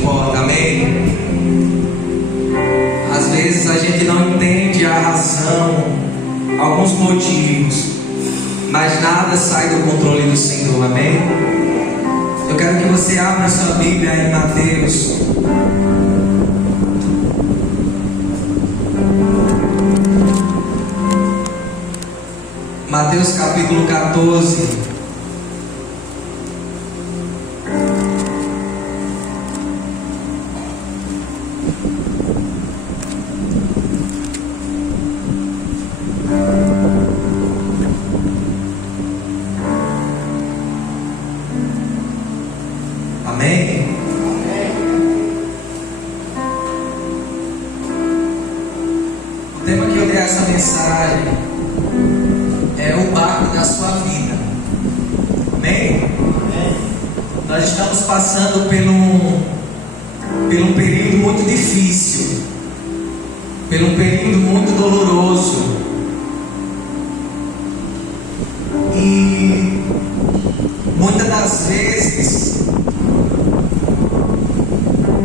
importa, amém? Às vezes a gente não entende a razão, alguns motivos, mas nada sai do controle do Senhor, amém? Eu quero que você abra sua Bíblia em Mateus. Mateus capítulo 14. Amém? O tema que eu dei a essa mensagem é o barco da sua vida. Amém? Nós estamos passando por um período muito difícil, por um período muito doloroso. E muitas das vezes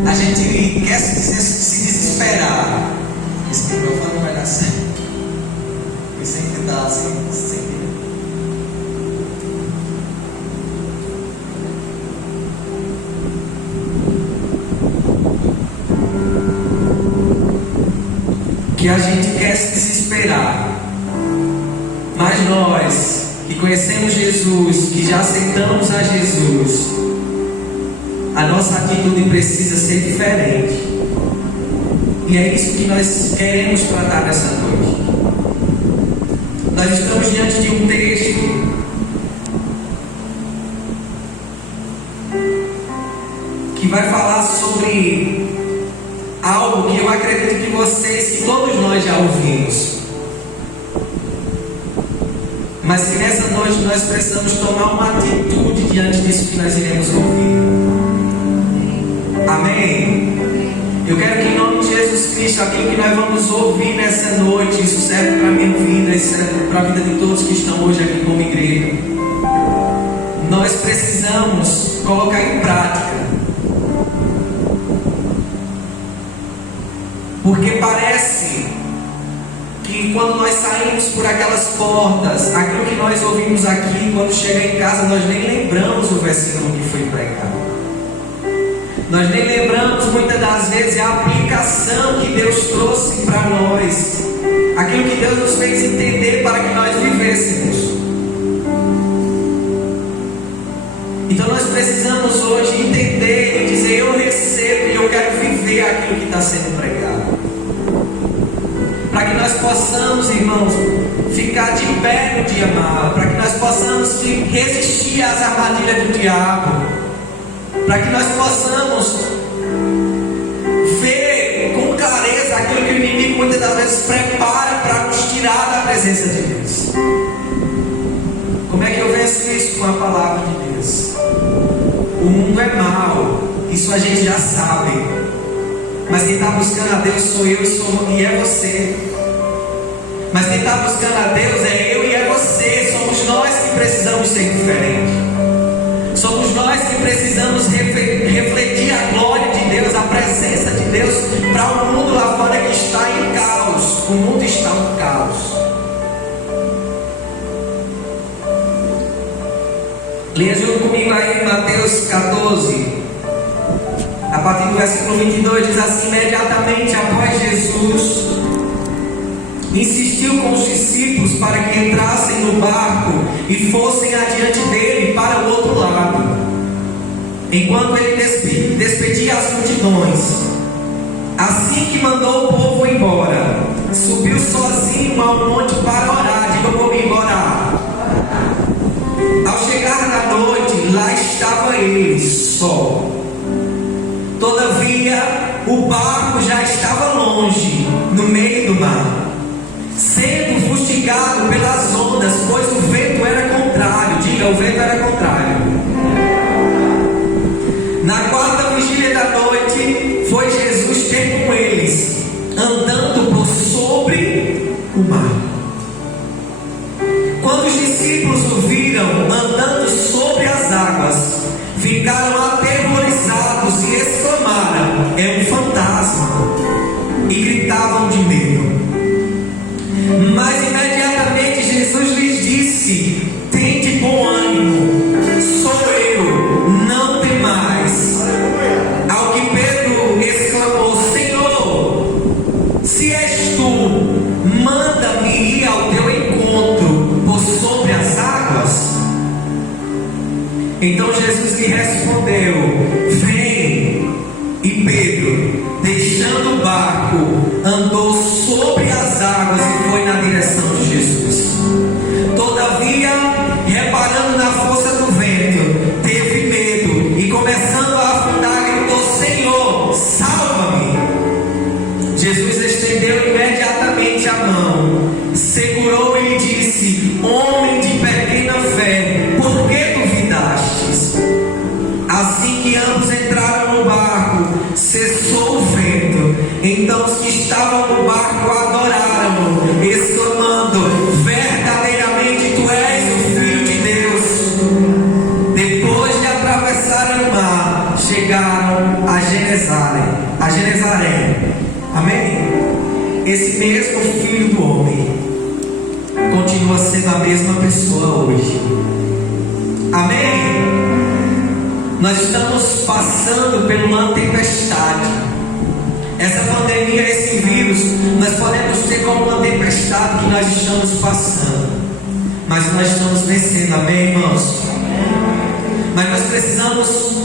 a gente quer se desesperar. Esse microfone não vai dar certo. Eu sempre dá assim, sempre. Que a gente quer se desesperar. Mas nós que conhecemos Jesus, que já aceitamos a Jesus, a nossa atitude precisa ser diferente. E é isso que nós queremos tratar nessa noite. Nós estamos diante de um texto que vai falar sobre algo que eu acredito que vocês, que todos nós já ouvimos, mas que nessa noite nós precisamos tomar uma atitude diante disso que nós iremos ouvir. Amém? Eu quero que em nome de Jesus Cristo, aquilo que nós vamos ouvir nessa noite, isso serve para a minha vida, isso serve para a vida de todos que estão hoje aqui como igreja. Nós precisamos colocar em prática. Porque parece que quando nós saímos por aquelas portas, aquilo que nós ouvimos aqui, quando chega em casa, nós nem lembramos o versículo que foi pregado. Nós nem lembramos muitas das vezes a aplicação que Deus trouxe para nós, aquilo que Deus nos fez entender para que nós vivêssemos. Então nós precisamos hoje entender e dizer: eu recebo e eu quero viver aquilo que está sendo pregado. Para que nós possamos, irmãos, ficar de pé no dia mau, para que nós possamos resistir às armadilhas do diabo, para que nós possamos ver com clareza aquilo que o inimigo muitas das vezes prepara para nos tirar da presença de Deus. Como é que eu venço isso? Com a palavra de Deus. O mundo é mau, isso a gente já sabe, mas quem está buscando a Deus sou eu e é você. Mas quem está buscando a Deus é eu e é você. Somos nós que precisamos ser diferentes. Somos nós que precisamos refletir a glória de Deus, a presença de Deus para o mundo lá fora que está em caos. O mundo está em caos. Leia junto comigo aí em Mateus 14, a partir do versículo 22, diz assim: imediatamente após Jesus insistiu com os discípulos para que entrassem no barco e fossem adiante dele para o outro lado, enquanto ele despedia as multidões. Assim que mandou o povo embora, subiu sozinho ao monte para orar. Diga comigo: orar. Ao chegar na noite, lá estava ele só. Todavia, o barco já estava longe, no meio do mar, sendo fustigado pelas ondas, pois o vento era contrário. Diga: o vento era contrário. Na quarta vigília da noite, foi Jesus ter com eles, andando por sobre o mar. Quando os discípulos o viram andando sobre as águas, ficaram aterrorizados e exclamaram: respondeu: vem. E Pedro, deixando o barco, andou sobre as águas e foi na direção de Jesus. Todavia, reparando na força do vento, teve medo e, começando a afundar, gritou: Senhor, salva-me. Jesus estendeu imediatamente a mão, segurou e lhe disse: homem de pequena fé, por que duvidastes? Assim que ambos entraram no barco, cessou o vento. Então os que estavam no barco adoraram-no, exclamando: verdadeiramente tu és o Filho de Deus. Depois de atravessarem o mar, chegaram a Genezaré. Amém? Esse mesmo Filho do Homem continua sendo a mesma pessoa hoje. Amém? Nós estamos passando por uma tempestade. Essa pandemia, esse vírus, nós podemos ter como uma tempestade que nós estamos passando, mas nós estamos vencendo. Amém, irmãos? Mas nós precisamos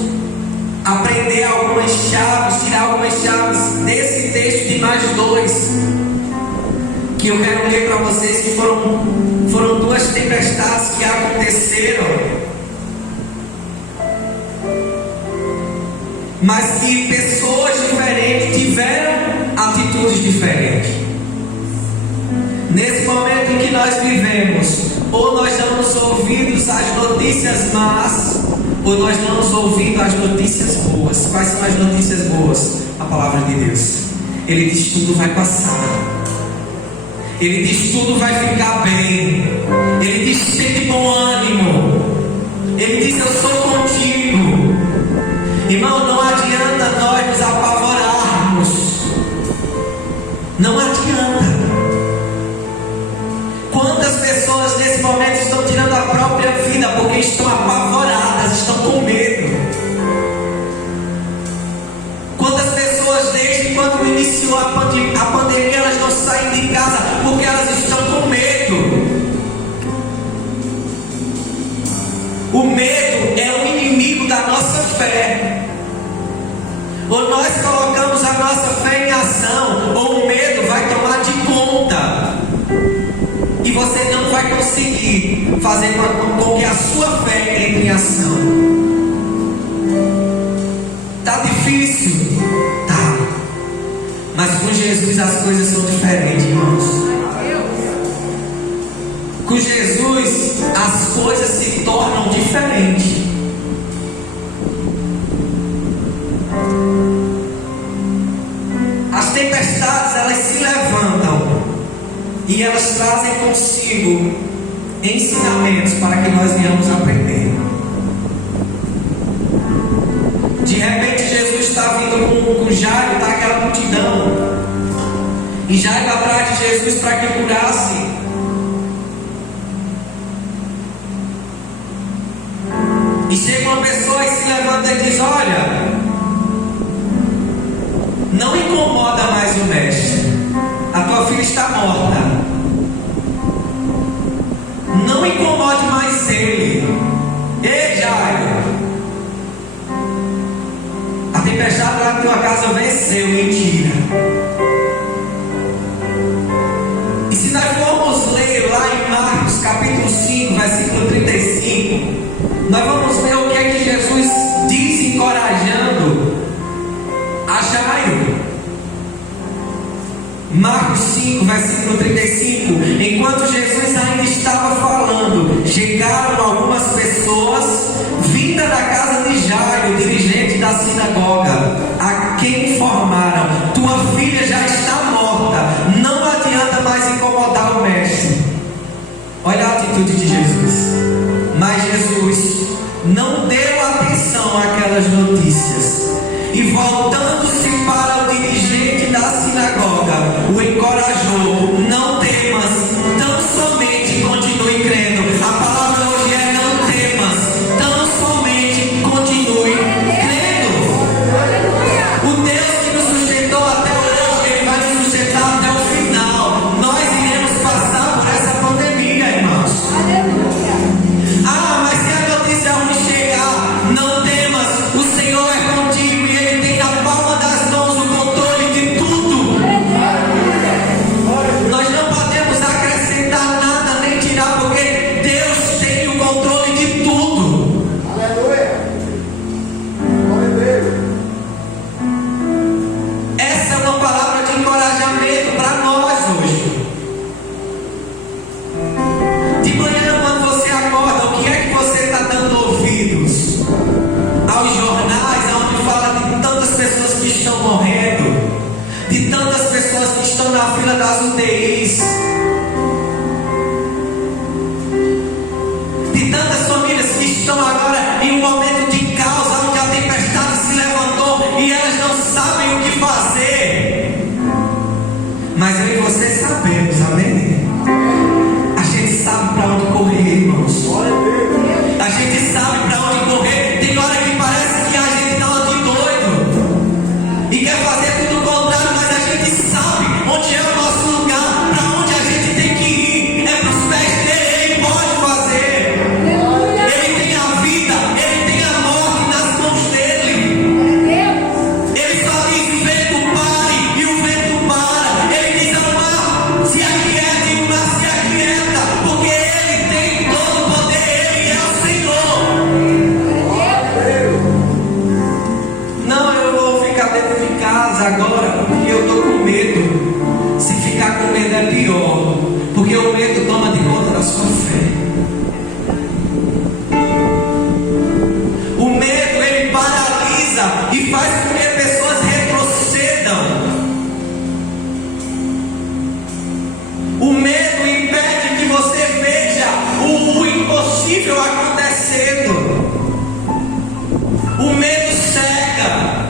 aprender algumas chaves, tirar algumas chaves desse texto de mais dois que eu quero ler para vocês, que foram duas tempestades que aconteceram, mas que pessoas diferentes tiveram atitudes diferentes. Nesse momento em que nós vivemos, ou nós damos ouvidos às notícias más, ou nós damos ouvido às notícias boas. Quais são as notícias boas? A palavra de Deus. Ele diz: tudo vai passar. Ele diz: tudo vai ficar bem. Ele diz: tem de bom ânimo. Ele diz: eu sou contigo. Irmão, não adianta nós nos apavorarmos. Não adianta. Quantas pessoas nesse momento estão tirando a própria vida porque estão apavoradas, estão com medo? Quantas pessoas desde quando iniciou a pandemia, elas não saem de casa porque elas estão com medo? O medo é o inimigo da nossa fé. Ou nós colocamos a nossa fé em ação, ou o medo vai tomar de conta, e você não vai conseguir fazer com que a sua fé entre em ação. Tá difícil? Tá. Mas com Jesus as coisas são diferentes, irmãos. Com Jesus as coisas se tornam diferentes. As tempestades, elas se levantam e elas trazem consigo ensinamentos para que nós venhamos aprender. De repente Jesus está vindo com Jairo, está aquela multidão, e Jairo atrás de Jesus para que curasse. E chega uma pessoa e se levanta e diz: olha, não incomoda mais o mestre, a tua filha está morta. Não incomode mais ele. Ei, Jairo, a tempestade lá na tua casa venceu. Mentira. E se nós formos ler lá em Marcos capítulo 5, versículo 35, nós vamos ver o que é que Jesus diz encorajando a Jairo. Marcos 5, versículo 35. Enquanto Jesus ainda estava falando, chegaram algumas pessoas vindas da casa de Jairo, dirigente da sinagoga, a quem informaram: tua filha já está morta, não adianta mais incomodar o mestre. Olha a atitude de Jesus. Mas Jesus não deu atenção àquelas notícias, e voltando-se para o dirigente da sinagoga, o encorajou: não temas, tão somente continue crendo. A palavra hoje é: não temas, tão somente continue crendo. O Deus que nos sustentou até hoje, Ele vai nos sustentar até o final. Nós iremos passar por essa pandemia, irmãos. Ah, mas se a notícia ruim chega, estão na fila das UTIs, de tantas famílias que estão agora em um momento de caos, onde a tempestade se levantou e elas não sabem o que fazer. Mas eu e você sabemos, amém? A gente sabe para onde correr, irmãos. A gente sabe para onde correr. Tem hora que parece que a gente está de doido e quer fazer tudo o contrário, mas a gente sabe onde é o nosso lugar, para onde a gente tem que ir. É para os pés dele, ele pode fazer. Ele tem a vida, ele tem a morte nas mãos dele. Ele só diz: vento pare, e o vento para. Ele diz ao mar: se aquiete, e o mar se aquieta, porque ele tem todo o poder, ele é o Senhor. Não, eu vou ficar dentro de casa agora porque eu estou com medo. Se ficar com medo é pior, porque o medo toma de conta da sua fé. O medo, ele paralisa e faz com que pessoas retrocedam. O medo impede que você veja o impossível acontecendo. O medo cega.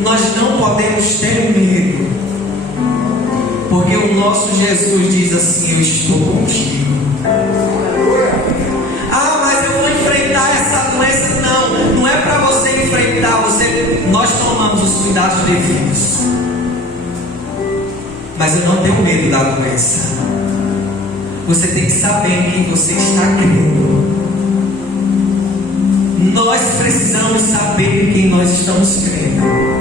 Nós não podemos ter medo, porque o nosso Jesus diz assim: eu estou contigo. Ah, mas eu vou enfrentar essa doença. Não, não é para você enfrentar. Nós tomamos os cuidados devidos, mas eu não tenho medo da doença. Você tem que saber em quem você está crendo. Nós precisamos saber em quem nós estamos crendo.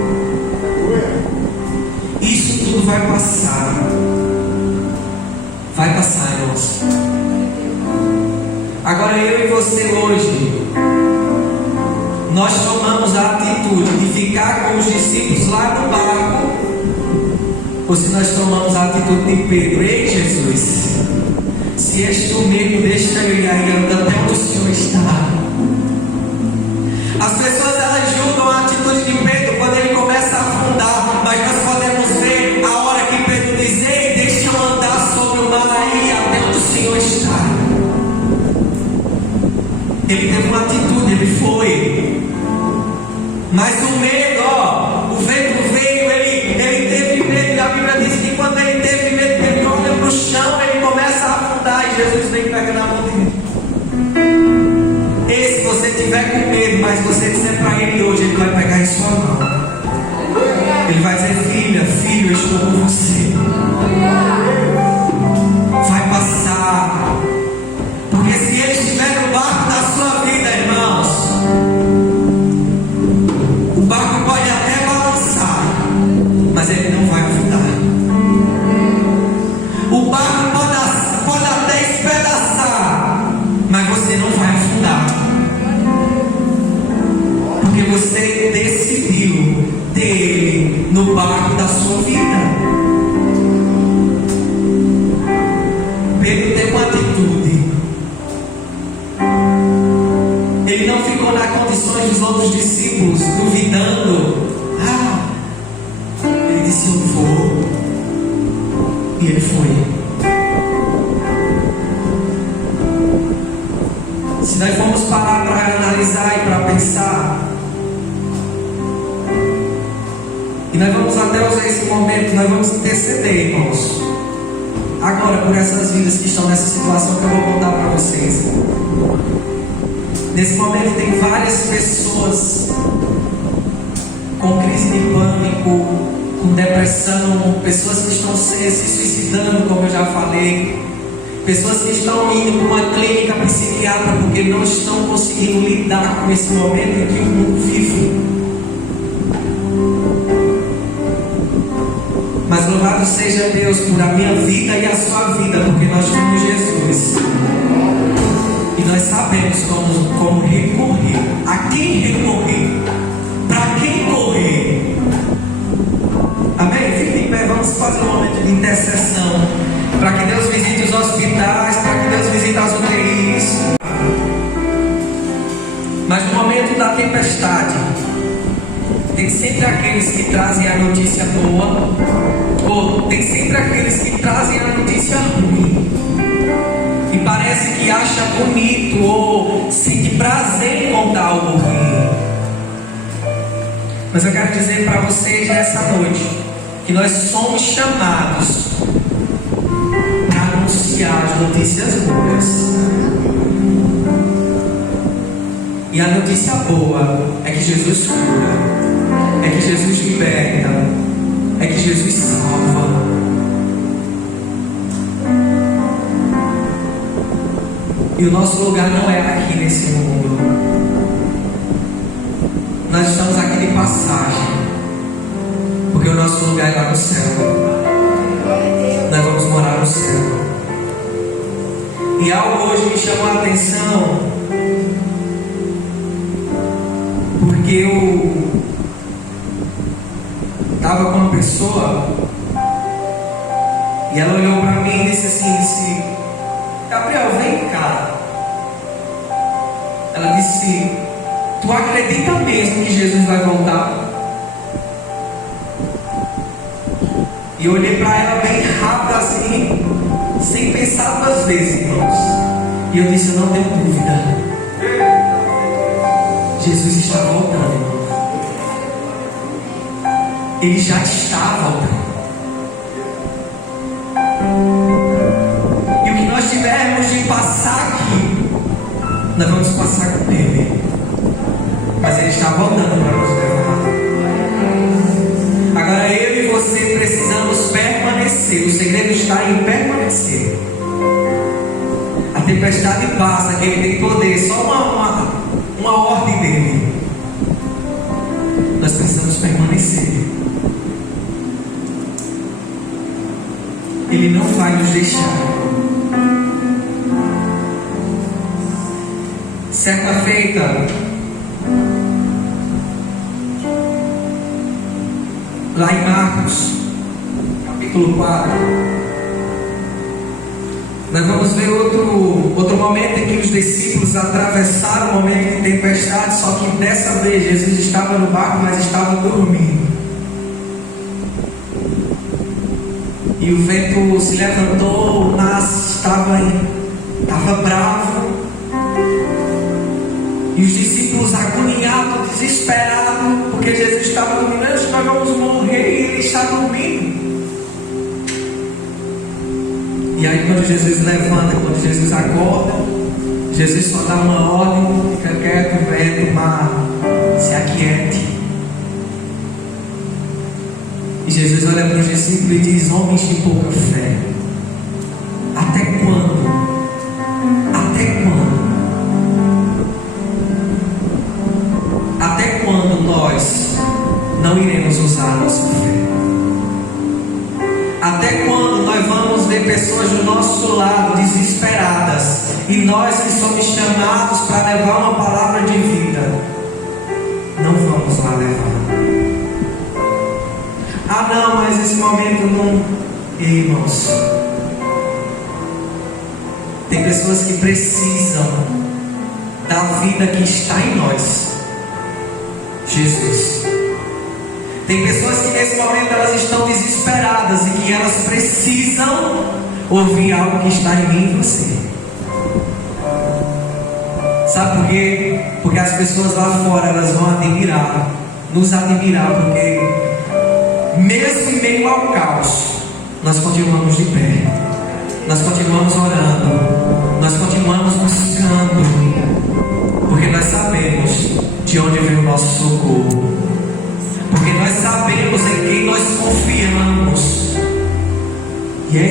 Isso tudo vai passar. Vai passar, irmãos. Agora eu e você hoje, nós tomamos a atitude de ficar com os discípulos lá no barco, ou se nós tomamos a atitude de Pedro: ei Jesus, se és tu mesmo, deixa eu ir aí até onde o Senhor está. As pessoas, elas julgam a atitude de Pedro quando ele começa a afundar, mas nós podemos ver a hora que Pedro diz: ei, deixa eu andar sobre o mar aí até onde o Senhor está. Ele teve uma atitude, ele foi. Mas o medo, o vento veio, ele teve medo, e a Bíblia diz que quando ele teve medo, ele olha para o chão, ele começa a afundar, e Jesus vem pegar na mão dele. E se você tiver com medo, mas você disser para ele hoje, ele vai pegar em sua mão. Ele vai dizer: filha, filho, eu estou com você. Vai passar. Porque se ele estiver no barco da sua vida, irmãos, o barco pode até balançar, mas ele não vai afundar. O barco pode até espedaçar, mas você não vai afundar. Porque você decidiu ter ele no barco da sua vida. Pedro teve uma atitude. Ele não ficou nas condições dos outros discípulos, duvidando. Ele disse: eu vou. E ele foi. Se nós formos parar para analisar e para pensar, e nós vamos até usar esse momento, nós vamos interceder, irmãos, agora por essas vidas que estão nessa situação que eu vou contar para vocês. Nesse momento tem várias pessoas com crise de pânico, com depressão, pessoas que estão se suicidando, como eu já falei, pessoas que estão indo para uma clínica psiquiátrica porque não estão conseguindo lidar com esse momento em que o mundo vive. Mas louvado seja Deus por a minha vida e a sua vida, porque nós temos Jesus. E nós sabemos como recorrer. A quem recorrer? Para quem correr? Amém? Fique em pé, vamos fazer um momento de intercessão. Para que Deus visite os hospitais, para que Deus visite as UTIs. Mas no momento da tempestade, tempestade, tem sempre aqueles que trazem a notícia boa, ou tem sempre aqueles que trazem a notícia ruim. E parece que acha bonito ou sente prazer em contar algo ruim. Mas eu quero dizer para vocês nessa noite que nós somos chamados para anunciar as notícias boas. E a notícia boa é que Jesus cura, é que Jesus liberta, é que Jesus salva. E o nosso lugar não é aqui nesse mundo. Nós estamos aqui de passagem, porque o nosso lugar é lá no céu. Nós vamos morar no céu. E algo hoje me chamou a atenção, porque eu estava com uma pessoa e ela olhou para mim e disse: Gabriel, vem cá. Ela disse: tu acredita mesmo que Jesus vai voltar? E eu olhei para ela bem rápido assim, sem pensar duas vezes, irmãos. E eu disse: eu não tenho dúvida, Jesus está voltando, irmãos. Ele já está voltando. E o que nós tivermos de passar aqui, nós vamos passar com Ele. Mas Ele está voltando para nos levar. Agora eu e você precisamos permanecer. O segredo está em permanecer. A tempestade passa, que Ele tem poder. Só uma ordem dEle. Nós precisamos permanecer. Ele não vai nos deixar. Certa feita, lá em Marcos, capítulo 4, nós vamos ver outro momento em que os discípulos atravessaram um momento de tempestade, só que dessa vez Jesus estava no barco, mas estava dormindo. E o vento se levantou, o mar estava bravo. E os discípulos agoniados, desesperados, porque Jesus estava dormindo. Nós vamos morrer e Ele está dormindo. E aí quando Jesus levanta, quando Jesus acorda, Jesus só dá uma ordem: fica quieto, vento, mar, se aquiete. E Jesus olha para os discípulos e diz: homens de pouca fé, até quando? Até quando? Até quando nós não iremos usar a nossa fé? Até quando nós vamos ver pessoas do nosso lado desesperadas, e nós que somos chamados para levar uma palavra de vida, não vamos lá levar? Ah não, mas esse momento não... Irmãos, tem pessoas que precisam da vida que está em nós, Jesus. Tem pessoas que nesse momento elas estão desesperadas e que elas precisam ouvir algo que está em mim e você. Sabe por quê? Porque as pessoas lá fora elas vão admirar, nos admirar, porque mesmo em meio ao caos, nós continuamos de pé, nós continuamos orando, nós continuamos buscando, porque nós sabemos de onde vem o nosso socorro, porque nós sabemos em quem nós confiamos, e é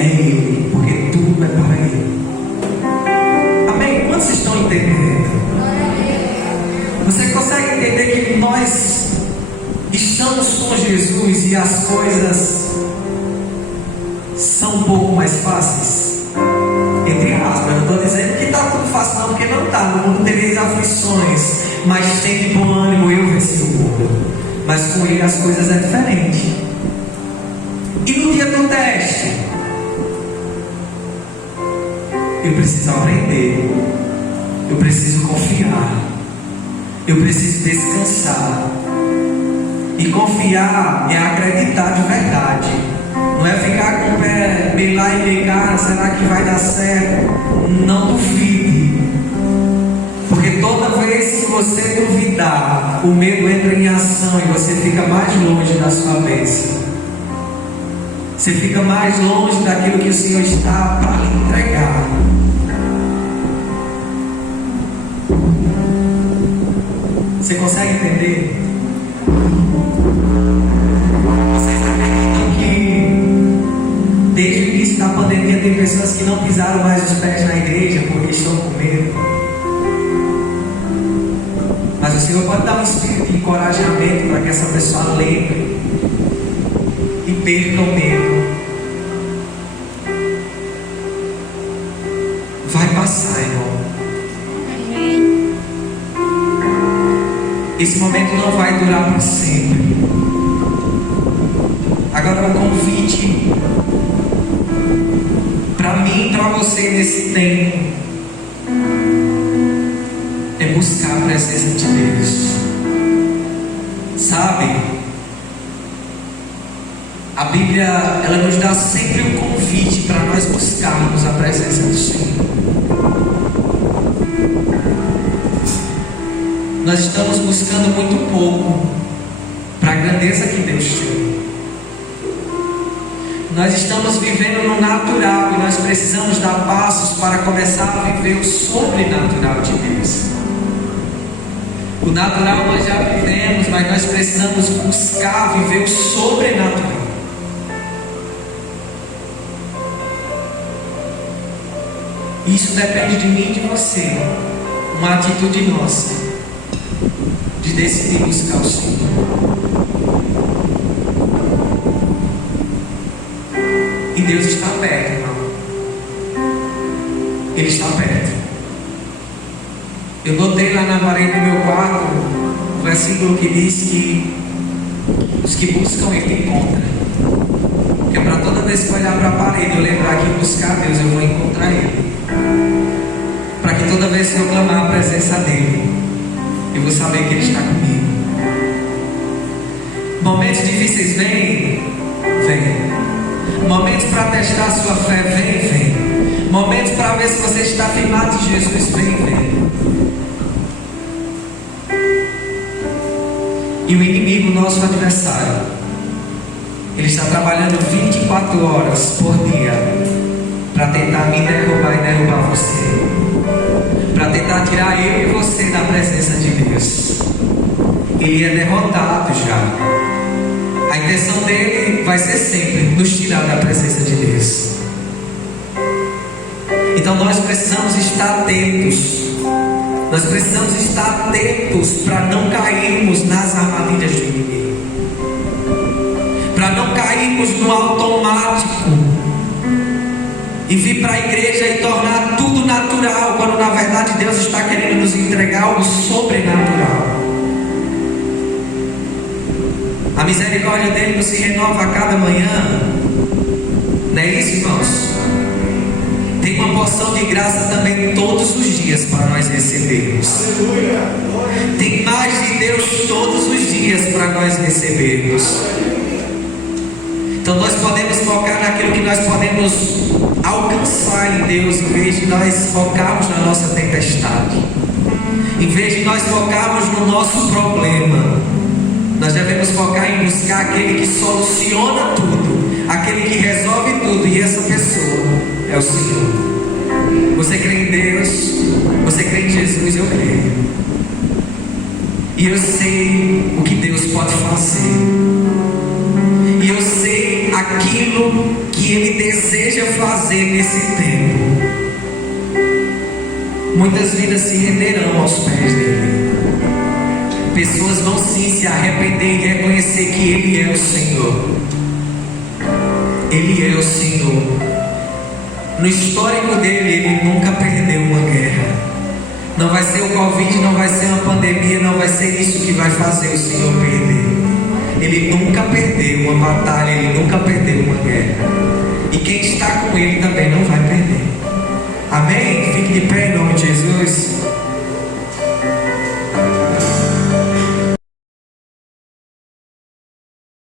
Ele, porque tudo é para Ele. Amém? Quantos estão entendendo? Você consegue entender que nós estamos com Jesus e as coisas são um pouco mais fáceis? Entre aspas, eu não estou dizendo que está tudo fácil, não, porque não está. No mundo tereis aflições, mas tem de bom ânimo, eu venci o mundo. Mas com Ele as coisas é diferente. E no dia do teste, eu preciso aprender Eu preciso confiar. Eu preciso descansar. E confiar é acreditar de verdade. Não é ficar com o pé bem lá e bem cá, será que vai dar certo? Não duvide. Porque toda vez que você duvidar, o medo entra em ação e você fica mais longe da sua bênção. Você fica mais longe daquilo que o Senhor está para lhe entregar. Você consegue entender? Vocês acreditam que desde o início da pandemia tem pessoas que não pisaram mais os pés na igreja porque estão com medo? Mas o Senhor pode dar um espírito de encorajamento para que essa pessoa lembre e perca o medo. Vai passar, irmão. Esse momento não vai durar para sempre. Agora o convite para mim e para você nesse tempo é buscar a presença de Deus. Sabe? A Bíblia, ela nos dá sempre um convite para nós buscarmos a presença do Senhor. Nós estamos buscando muito pouco para a grandeza que Deus tem. Nós estamos vivendo no natural e nós precisamos dar passos para começar a viver o sobrenatural de Deus. O natural nós já vivemos, mas nós precisamos buscar viver o sobrenatural. Isso depende de mim e de você. Uma atitude nossa de decidir buscar o Senhor. E Deus está perto, irmão. Ele está perto. Eu botei lá na parede do meu quarto um versículo que diz que os que buscam Ele encontram. É para toda vez que eu olhar para a parede eu lembrar que buscar Deus eu vou encontrar Ele. Para que toda vez que eu clamar a presença dEle, eu vou saber que Ele está comigo. Momentos difíceis vêm. Momentos para testar a sua fé, vem. Momentos para ver se você está firmado em Jesus, vem. E o inimigo, nosso adversário, ele está trabalhando 24 horas por dia para tentar me derrubar e derrubar você, para tentar tirar eu e você da presença de Deus. Ele é derrotado já. A intenção dele vai ser sempre nos tirar da presença de Deus. Então nós precisamos estar atentos. Nós precisamos estar atentos para não cairmos nas armadilhas do inimigo, para não cairmos no automático e vir para a igreja e tornar tudo natural, quando na verdade Deus está querendo nos entregar algo sobrenatural. A misericórdia dele nos se renova a cada manhã. Não é isso, irmãos? Tem uma porção de graça também todos os dias para nós recebermos. Tem mais de Deus todos os dias para nós recebermos. Então nós podemos focar naquilo que nós podemos alcançar em Deus, em vez de nós focarmos na nossa tempestade, em vez de nós focarmos no nosso problema. Nós devemos focar em buscar aquele que soluciona tudo, aquele que resolve tudo, e essa pessoa é o Senhor. Você crê em Deus? Você crê em Jesus? Eu creio. E eu sei o que Deus pode fazer. E eu sei aquilo que Ele deseja fazer nesse tempo. Muitas vidas se renderão aos pés dele. Pessoas vão sim se arrepender e reconhecer que Ele é o Senhor. Ele é o Senhor. No histórico dele, Ele nunca perdeu uma guerra. Não vai ser o Covid, não vai ser uma pandemia, não vai ser isso que vai fazer o Senhor perder. Ele nunca perdeu uma batalha, Ele nunca perdeu